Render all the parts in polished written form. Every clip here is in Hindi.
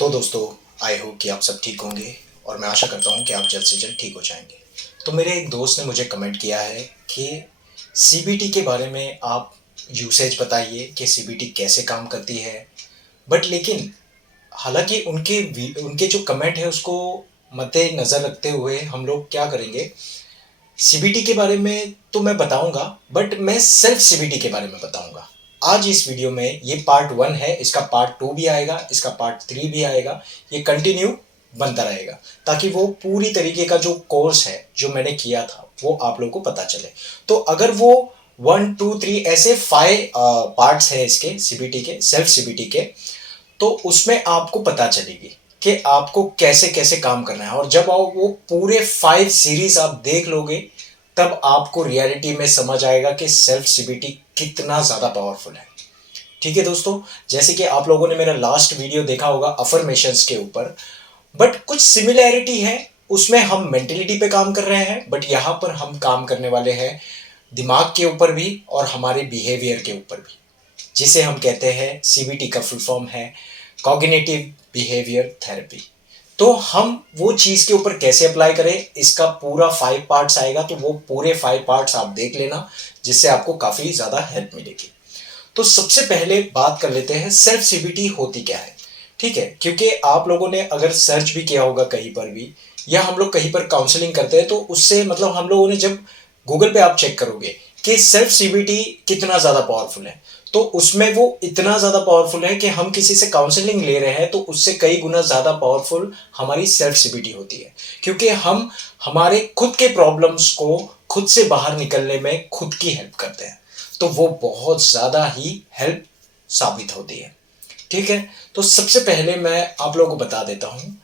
तो दोस्तों, आई होप कि आप सब ठीक होंगे और मैं आशा करता हूँ कि आप जल्द से जल्द ठीक हो जाएंगे। तो मेरे एक दोस्त ने मुझे कमेंट किया है कि सीबीटी के बारे में आप यूसेज बताइए कि सीबीटी कैसे काम करती है। बट लेकिन हालांकि उनके जो कमेंट है उसको मद्देनज़र रखते हुए हम लोग क्या करेंगे, सीबीटी के बारे में तो मैं बताऊंगा, बट मैं सेल्फ सीबीटी के बारे में बताऊंगा। आज इस वीडियो में ये पार्ट 1 है, इसका पार्ट 2 भी आएगा, इसका पार्ट 3 भी आएगा। ये कंटिन्यू बनता रहेगा ताकि वो पूरी तरीके का जो कोर्स है जो मैंने किया था वो आप लोगों को पता चले। तो अगर वो 1 2 3 ऐसे 5 पार्ट्स हैं इसके सीबीटी के, सेल्फ सीबीटी के, तो उसमें आपको पता चलेगी कि आपको कैसे कैसे काम करना है। और जब आप वो पूरे 5 सीरीज आप देख लोगे तब आपको रियलिटी में समझ आएगा कि सेल्फ सीबीटी कितना ज़्यादा पावरफुल है। ठीक है दोस्तों, जैसे कि आप लोगों ने मेरा लास्ट वीडियो देखा होगा अफर्मेशंस के ऊपर, बट कुछ सिमिलैरिटी है। उसमें हम मेंटेलिटी पे काम कर रहे हैं, बट यहाँ पर हम काम करने वाले हैं दिमाग के ऊपर भी और हमारे बिहेवियर के ऊपर भी, जिसे हम कहते हैं, सीबीटी का फुल फॉर्म है कॉग्निटिव बिहेवियर थेरेपी। तो हम वो चीज़ के ऊपर कैसे अप्लाई करें, इसका पूरा 5 पार्ट्स आएगा, तो वो पूरे 5 पार्ट्स आप देख लेना, जिससे आपको काफ़ी ज़्यादा हेल्प मिलेगी। तो सबसे पहले बात कर लेते हैं सेल्फ सीबीटी होती क्या है। ठीक है, क्योंकि आप लोगों ने अगर सर्च भी किया होगा कहीं पर भी, या हम लोग कहीं पर काउंसलिंग करते हैं, तो उससे मतलब हम लोगों ने जब गूगल पे आप चेक करोगे कि सेल्फ सीबीटी कितना ज़्यादा पावरफुल है, तो उसमें वो इतना ज़्यादा पावरफुल है कि हम किसी से काउंसलिंग ले रहे हैं तो उससे कई गुना ज़्यादा पावरफुल हमारी सेल्फ सीबीटी होती है, क्योंकि हम हमारे खुद के प्रॉब्लम्स को खुद से बाहर निकलने में खुद की हेल्प करते हैं। तो वो बहुत ज़्यादा ही हेल्प साबित होती है। ठीक है, तो सबसे पहले मैं आप लोगों को बता देता हूँ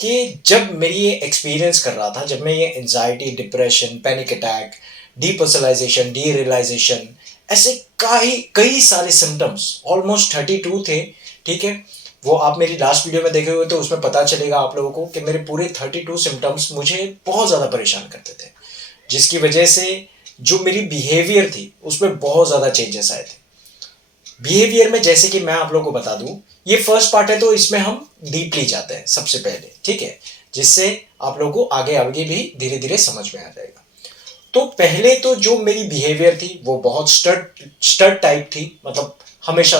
कि जब मेरी ये एक्सपीरियंस कर रहा था, जब मैं ये anxiety, depression, panic attack, depersonalisation, derealisation, ऐसे कई कई सारे सिम्टम्स, ऑलमोस्ट 32 थे। ठीक है, वो आप मेरी लास्ट वीडियो में देखे हुए तो उसमें पता चलेगा आप लोगों को कि मेरे पूरे 32 सिम्टम्स मुझे बहुत ज़्यादा परेशान करते थे, जिसकी वजह से जो मेरी बिहेवियर थी उसमें बहुत ज़्यादा चेंजेस आए थे। बिहेवियर में जैसे कि मैं आप लोगों को बता दूं, ये फर्स्ट पार्ट है तो इसमें हम डीपली जाते हैं सबसे पहले, ठीक है, जिससे आप लोगों को आगे आगे भी धीरे धीरे समझ में आ जाएगा। तो पहले तो जो मेरी बिहेवियर थी वो बहुत स्टड स्टड टाइप थी, मतलब हमेशा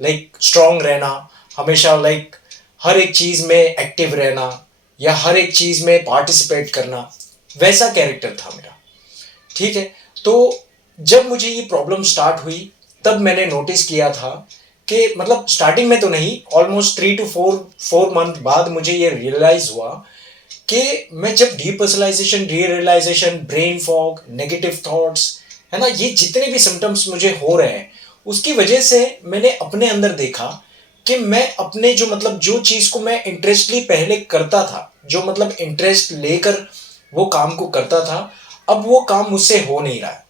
लाइक स्ट्रांग रहना, हमेशा लाइक हर एक चीज में एक्टिव रहना या हर एक चीज में पार्टिसिपेट करना, वैसा कैरेक्टर था मेरा। ठीक है, तो जब मुझे ये प्रॉब्लम स्टार्ट हुई तब मैंने नोटिस किया था कि मतलब स्टार्टिंग में तो नहीं, ऑलमोस्ट 3 to 4 बाद मुझे ये रियलाइज हुआ कि मैं जब depersonalisation, derealisation, brain fog, negative thoughts, है ना, ये जितने भी सिम्टम्स मुझे हो रहे हैं, उसकी वजह से मैंने अपने अंदर देखा कि मैं अपने जो मतलब जो चीज़ को मैं इंटरेस्टली पहले करता था, जो मतलब इंटरेस्ट लेकर वो काम को करता था, अब वो काम मुझसे हो नहीं रहा है।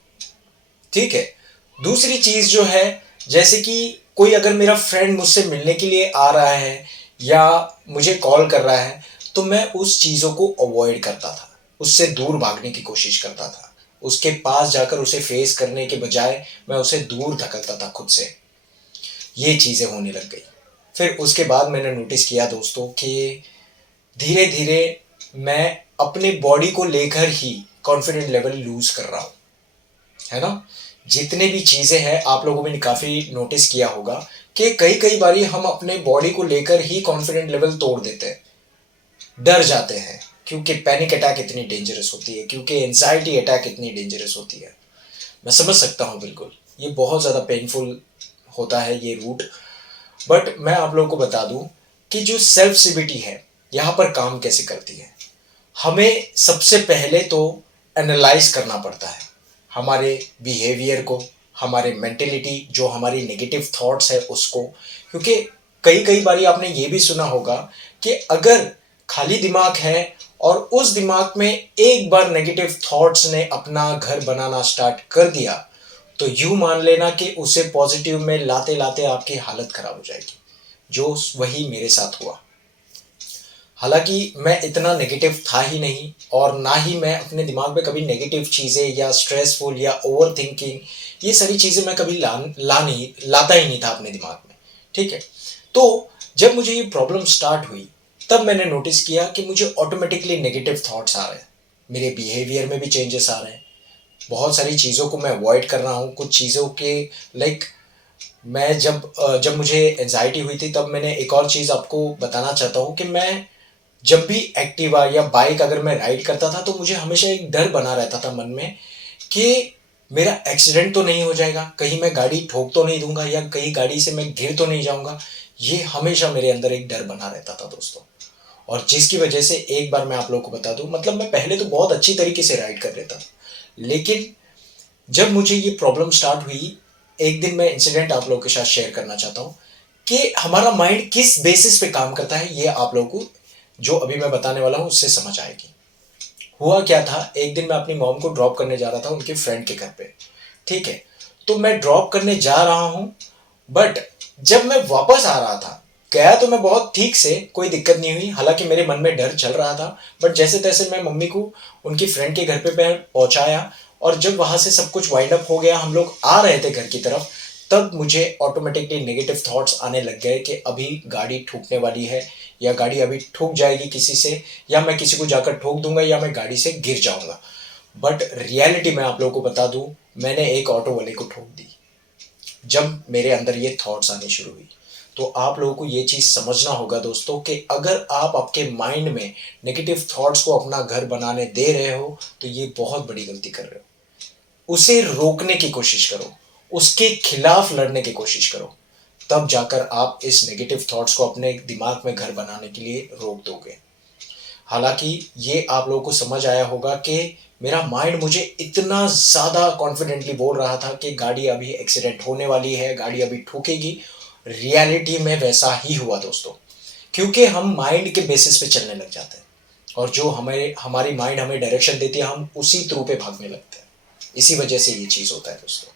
ठीक है, दूसरी चीज़ जो है, जैसे कि कोई अगर मेरा फ्रेंड मुझसे मिलने के लिए आ रहा है या मुझे कॉल कर रहा है, तो मैं उस चीज़ों को अवॉइड करता था, उससे दूर भागने की कोशिश करता था। उसके पास जाकर उसे फेस करने के बजाय मैं उसे दूर धकेलता था खुद से। ये चीज़ें होने लग गई। फिर उसके बाद मैंने नोटिस किया दोस्तों कि धीरे धीरे मैं अपने बॉडी को लेकर ही कॉन्फिडेंट लेवल लूज कर रहा हूँ, है ना। जितने भी चीज़ें हैं आप लोगों ने काफ़ी नोटिस किया होगा कि कई कई बारी हम अपने बॉडी को लेकर ही कॉन्फिडेंट लेवल तोड़ देते हैं, डर जाते हैं, क्योंकि पैनिक अटैक इतनी डेंजरस होती है, क्योंकि एंजाइटी अटैक इतनी डेंजरस होती है। मैं समझ सकता हूँ, बिल्कुल ये बहुत ज़्यादा पेनफुल होता है ये रूट। बट मैं आप लोगों को बता दूं कि जो सेल्फ सीबीटी है यहाँ पर काम कैसे करती है। हमें सबसे पहले तो एनालाइज करना पड़ता है हमारे बिहेवियर को, हमारे मेंटेलिटी, जो हमारी नेगेटिव थॉट्स है उसको, क्योंकि कई कई बारी आपने ये भी सुना होगा कि अगर खाली दिमाग है और उस दिमाग में एक बार नेगेटिव थॉट्स ने अपना घर बनाना स्टार्ट कर दिया, तो यूं मान लेना कि उसे पॉजिटिव में लाते लाते आपकी हालत खराब हो जाएगी, जो वही मेरे साथ हुआ। हालांकि मैं इतना नेगेटिव था ही नहीं, और ना ही मैं अपने दिमाग में कभी नेगेटिव चीज़ें या स्ट्रेसफुल या ओवर थिंकिंग, ये सारी चीज़ें मैं कभी लाता ही नहीं था अपने दिमाग में। ठीक है, तो जब मुझे ये प्रॉब्लम स्टार्ट हुई तब मैंने नोटिस किया कि मुझे ऑटोमेटिकली नेगेटिव थॉट्स आ रहे हैं, मेरे बिहेवियर में भी चेंजेस आ रहे हैं, बहुत सारी चीज़ों को मैं अवॉइड कर रहा हूँ, कुछ चीज़ों के लाइक मैं जब मुझे एनजाइटी हुई थी तब मैंने एक और चीज़ आपको बताना चाहता हूँ कि मैं जब भी एक्टिवा या बाइक अगर मैं राइड करता था तो मुझे हमेशा एक डर बना रहता था मन में कि मेरा एक्सीडेंट तो नहीं हो जाएगा, कहीं मैं गाड़ी ठोक तो नहीं दूंगा या कहीं गाड़ी से मैं गिर तो नहीं जाऊंगा। ये हमेशा मेरे अंदर एक डर बना रहता था दोस्तों। और जिसकी वजह से एक बार मैं आप लोगों को बता दूं, मतलब मैं पहले तो बहुत अच्छी तरीके से राइड कर लेता था, लेकिन जब मुझे ये प्रॉब्लम स्टार्ट हुई, एक दिन मैं इंसिडेंट आप लोगों के साथ शेयर करना चाहता हूँ कि हमारा माइंड किस बेसिस पे काम करता है, ये आप लोगों को जो अभी मैं बताने वाला हूँ उससे समझ आएगी। हुआ क्या था, एक दिन मैं अपनी मॉम को ड्रॉप करने जा रहा था उनके फ्रेंड के घर पे। ठीक है, तो मैं ड्रॉप करने जा रहा हूँ, बट जब मैं वापस आ रहा था, गया तो मैं बहुत ठीक से, कोई दिक्कत नहीं हुई, हालांकि मेरे मन में डर चल रहा था, बट जैसे तैसे मैं मम्मी को उनकी फ्रेंड के घर पे मैं पहुंचाया। और जब वहां से सब कुछ वाइंड अप हो गया, हम लोग आ रहे थे घर की तरफ, तब मुझे ऑटोमेटिकली नेगेटिव थॉट्स आने लग गए कि अभी गाड़ी ठुकने वाली है, या गाड़ी अभी ठुक जाएगी किसी से, या मैं किसी को जाकर ठोक दूंगा, या मैं गाड़ी से गिर जाऊंगा। बट रियलिटी मैं आप लोगों को बता दूं, मैंने एक ऑटो वाले को ठोक दी जब मेरे अंदर ये थॉट्स आने शुरू हुई। तो आप लोगों को ये चीज़ समझना होगा दोस्तों कि अगर आप आपके माइंड में नेगेटिव थॉट्स को अपना घर बनाने दे रहे हो तो ये बहुत बड़ी गलती कर रहे हो। उसे रोकने की कोशिश करो, उसके खिलाफ लड़ने की कोशिश करो, तब जाकर आप इस नेगेटिव थॉट्स को अपने दिमाग में घर बनाने के लिए रोक दोगे। हालांकि ये आप लोगों को समझ आया होगा कि मेरा माइंड मुझे इतना ज़्यादा कॉन्फिडेंटली बोल रहा था कि गाड़ी अभी एक्सीडेंट होने वाली है, गाड़ी अभी ठुकेगी। रियलिटी में वैसा ही हुआ दोस्तों, क्योंकि हम माइंड के बेसिस पे चलने लग जाते हैं, और जो हमें हमारी माइंड हमें डायरेक्शन देती है हम उसी थ्रू पे भागने लगते हैं। इसी वजह से ये चीज़ होता है दोस्तों।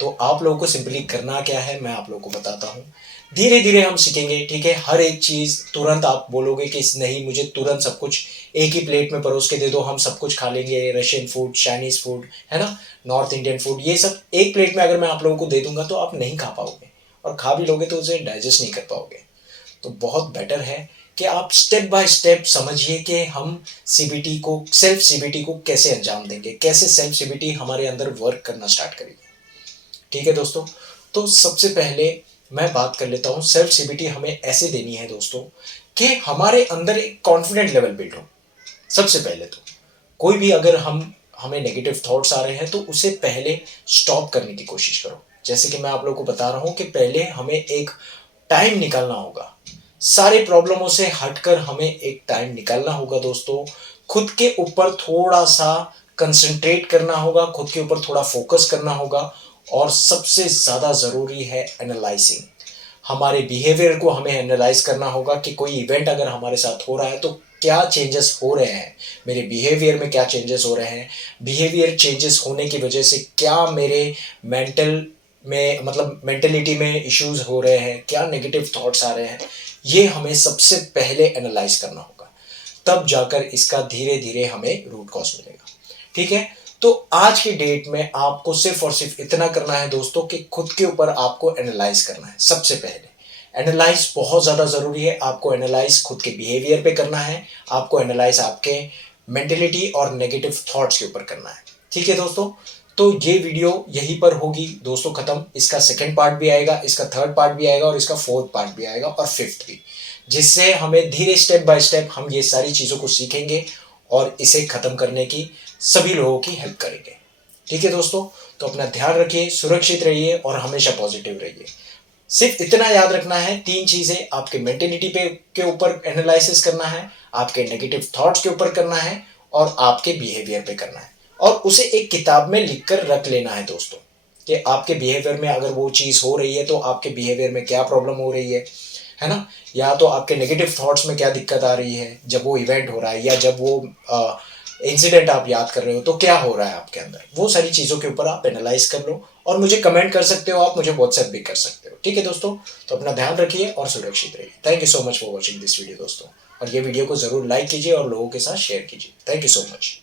तो आप लोगों को सिंपली करना क्या है, मैं आप लोगों को बताता हूँ। धीरे धीरे हम सीखेंगे, ठीक है। हर एक चीज़ तुरंत आप बोलोगे कि नहीं मुझे तुरंत सब कुछ एक ही प्लेट में परोस के दे दो, हम सब कुछ खा लेंगे, रशियन फूड, चाइनीज़ फूड, है ना, नॉर्थ इंडियन फूड, ये सब एक प्लेट में अगर मैं आप लोगों को दे दूंगा तो आप नहीं खा पाओगे, और खा भी लोगे तो उसे डाइजेस्ट नहीं कर पाओगे। तो बहुत बेटर है कि आप स्टेप बाय स्टेप समझिए कि हम सीबीटी को, सेल्फ सीबीटी को कैसे अंजाम देंगे, कैसे सेल्फ सीबीटी हमारे अंदर वर्क करना स्टार्ट करेगी। ठीक है दोस्तों, तो सबसे पहले मैं बात कर लेता हूँ, सेल्फ सीबीटी हमें ऐसे देनी है दोस्तों कि हमारे अंदर एक कॉन्फिडेंट लेवल बिल्ड हो। सबसे पहले तो कोई भी अगर हमें नेगेटिव थॉट्स आ रहे हैं तो उसे पहले स्टॉप करने की कोशिश करो। जैसे कि मैं आप लोगों को बता रहा हूँ कि पहले हमें एक टाइम निकालना होगा, सारे प्रॉब्लमों से हटकर हमें एक टाइम निकालना होगा दोस्तों। खुद के ऊपर थोड़ा सा कंसंट्रेट करना होगा, खुद के ऊपर थोड़ा फोकस करना होगा, और सबसे ज़्यादा ज़रूरी है एनालाइजिंग। हमारे बिहेवियर को हमें एनालाइज करना होगा कि कोई इवेंट अगर हमारे साथ हो रहा है तो क्या चेंजेस हो रहे हैं, मेरे बिहेवियर में क्या चेंजेस हो रहे हैं, बिहेवियर चेंजेस होने की वजह से क्या मेरे मेंटल में, मतलब मेंटेलिटी में इश्यूज हो रहे हैं, क्या नेगेटिव थॉट्स आ रहे हैं, ये हमें सबसे पहले एनालाइज करना होगा। तब जाकर इसका धीरे धीरे हमें रूट कॉज मिलेगा। ठीक है, तो आज की डेट में आपको सिर्फ और सिर्फ इतना करना है दोस्तों कि खुद के ऊपर आपको एनालाइज करना है। सबसे पहले एनालाइज बहुत ज़्यादा ज़रूरी है। आपको एनालाइज खुद के बिहेवियर पे करना है, आपको एनालाइज आपके मेंटेलिटी और नेगेटिव थॉट्स के ऊपर करना है। ठीक है दोस्तों, तो ये वीडियो यहीं पर होगी दोस्तों ख़त्म। इसका सेकंड पार्ट भी आएगा, इसका थर्ड पार्ट भी आएगा, और इसका फोर्थ पार्ट भी आएगा, और फिफ्थ भी, जिससे हमें धीरे स्टेप बाय स्टेप हम ये सारी चीज़ों को सीखेंगे और इसे ख़त्म करने की सभी लोगों की हेल्प करेंगे। ठीक है दोस्तों, तो अपना ध्यान रखिए, सुरक्षित रहिए और हमेशा पॉजिटिव रहिए। सिर्फ इतना याद रखना है, तीन चीज़ें आपके मेंटेलिटी पे के ऊपर एनालिसिस करना है, आपके नेगेटिव थॉट्स के ऊपर करना है, और आपके बिहेवियर पे करना है, और उसे एक किताब में लिख कर रख लेना है दोस्तों कि आपके बिहेवियर में अगर वो चीज़ हो रही है तो आपके बिहेवियर में क्या प्रॉब्लम हो रही है ना, या तो आपके नेगेटिव थॉट्स में क्या दिक्कत आ रही है जब वो इवेंट हो रहा है, या जब वो इंसिडेंट आप याद कर रहे हो तो क्या हो रहा है आपके अंदर। वो सारी चीज़ों के ऊपर आप एनालाइज कर लो, और मुझे कमेंट कर सकते हो, आप मुझे व्हाट्सएप भी कर सकते हो। ठीक है दोस्तों, तो अपना ध्यान रखिए और सुरक्षित रहिए। Thank you so much for watching this video दोस्तों, और ये वीडियो को ज़रूर लाइक कीजिए और लोगों के साथ शेयर कीजिए। Thank you so much.